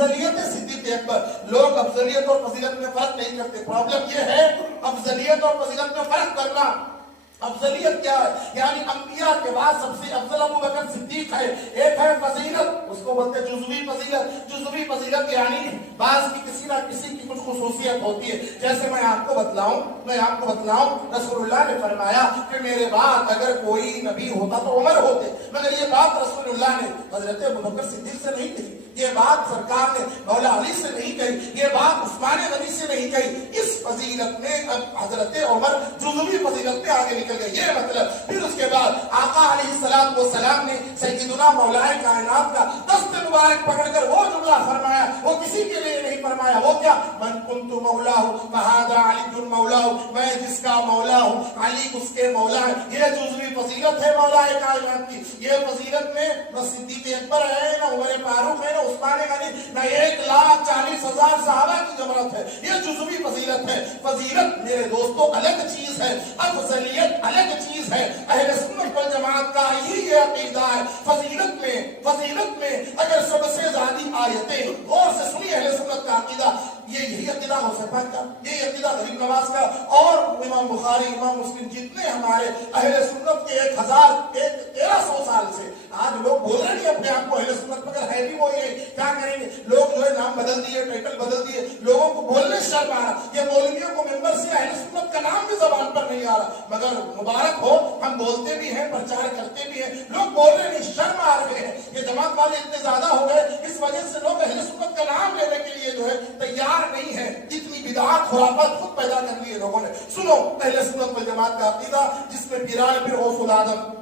افضلیت صدیق اکبر. لوگ افضلیت اور فضیلت میں فرق نہیں کرتے. پرابلم یہ ہے افضلیت اور فضیلت میں فرق کرنا. افضلیت کیا ہے؟ یعنی انبیاء کے بعد سب سے افضل ابو بکر صدیق ہے. ایک ہے فضیلت، اس کو بولتے ہیں جزوی فضیلت. جزوی فضیلت یعنی بعض کی کسی نہ کسی کی کچھ خصوصیت ہوتی ہے. جیسے میں آپ کو بتلاؤں رسول اللہ نے فرمایا کہ میرے بعد اگر کوئی نبی ہوتا تو عمر ہوتے، مگر یہ بات رسول اللہ نے حضرت ابو بکر صدیق سے نہیں کہی. یہ بات سرکار نے مولا علی سے نہیں کہی. یہ بات عثمان غنی سے نہیں کہی. اس فضیلت میں اب حضرت عمر جزوی فضیلت میں آگے نکل گئے. یہ مطلب پھر اس کے بعد آقا علیہ السلام نے سیدنا مولا کائنات کا دست مبارک پکڑ کر وہ جملہ فرمایا، وہ کسی کے لیے نہیں فرمایا. وہ کیا؟ من کنت مولا فہذا علی مولا، میں جس کا مولا ہوں علی اس کے مولا ہے. یہ جزوی فضیلت ہے مولا کائنات کی. یہ فضیلت میں نہ صدیق اکبر ہے، نہ عمر فاروق ہے، نہ عثمان غنی، نہ 1,40,000 صحابہ کی جماعت ہے. یہ جزوی فضیلت ہے. فضیلت میرے دوستوں الگ چیز ہے، افضلیت الگ چیز ہے. اہل سنت والجماعت کا یہ عقیدہ ہے. فضیلت میں اگر سب سے زیادہ آیتیں غور سے سنی اہل سنت کا عقیدہ، یہی عقیدہ غوث کا، یہی عقیدہ غریب نواز کا اور امام بخاری، امام مسلم، جتنے ہمارے اہل سنت کے 1300 سال سے. آج لوگ بول رہے نہیں اپنے آپ کو اہل سنت، مگر ہے بھی وہ یہ. کیا کریں گے؟ لوگ جو ہے نام بدل دیے، ٹائٹل بدل دیے، لوگوں کو بولنے شرم آ رہا. یہ مولویوں کو ممبر سے اہل سنت کا نام بھی زبان پر نہیں آ رہا. مگر مبارک ہو، ہم بولتے بھی ہیں، پرچار کرتے بھی ہیں. لوگ بول رہے نہیں، شرم آ رہے ہیں. یہ جماعت والے اتنے زیادہ ہو گئے، اس وجہ سے لوگ اہل سنت کا نام لینے کے لیے جو ہے تیار نہیں ہے. اتنی بدعات خرافات خود پیدا کر لی ہے لوگوں نے. سنو اہل سنت والجماعت کا عقیدہ، جس میں پیران پیر غوث العظم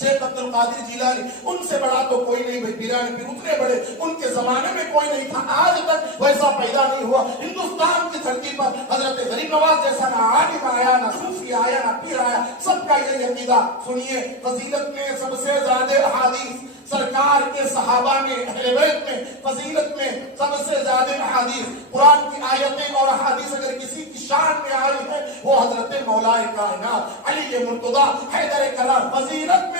شیخ عبد القادر جیلانی، ان سے بڑا تو کوئی نہیں. بھائی پیران پیر اتنے بڑے، ان کے زمانے میں کوئی نہیں تھا. آج تک ویسا پیدا نہیں ہوا. ہندوستان کی دھرتی پر حضرت غریب نواز جیسا نہ عالم آیا، نہ صوفی آیا، نہ پیر آیا. سب کا یہ عقیدہ. سنیے، فضیلت میں سب سے زیادہ احادیث سرکار کے صحابہ میں، اہل بیت میں، فضیلت میں سب سے زیادہ احادیث، قرآن کی آیتیں اور احادیث اگر کسی کی شان میں آئی ہے وہ حضرت مولا کائنات علی مرتضیٰ حیدر کرار. فضیلت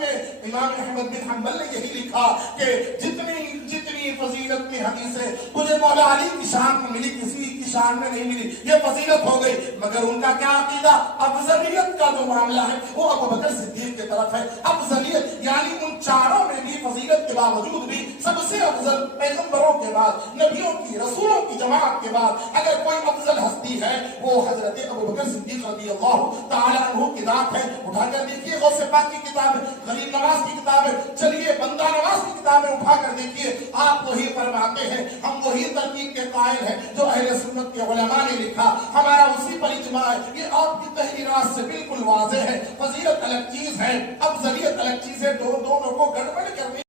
میں امام احمد بن حنبل نے یہی لکھا کہ جتنی فضیلت میں حدیثیں مجھے مولا علی کی شان میں ملی، کسی کی شان میں نہیں ملی. یہ فضیلت ہو گئی. مگر ان کا کیا عقیدہ؟ افضلیت کا جو معاملہ ہے وہ ابو بکر صدیق کی طرف ہے. افضلیت یعنی ان چاروں میں بھی فضیلت کے باوجود بھی سب سے افضل پیغمبروں کے بعد، نبیوں کی، رسولوں کی جماعت کے بعد اگر کوئی افضل ہستی ہے وہ حضرت ابو بکر صدیق رضی اللہ تعالی عنہ کی ذات ہے. اٹھا کر دیکھیے غوث پاک کی کتاب ہے، غریب نواز کی کتاب ہے، چلیے بندہ نواز کی کتابیں اٹھا کر دیکھیے. آپ وہی فرماتے ہیں، ہم وہی ترکیب کے قائل ہیں جو اہل سنت کے علماء نے لکھا. ہمارا اسی پر اجماع ہے. یہ آپ کی تحریرات سے بالکل واضح ہے. فضیلت الگ چیز ہے، افضلیت الگ چیز ہے. دونوں کو گڑبڑ کرنے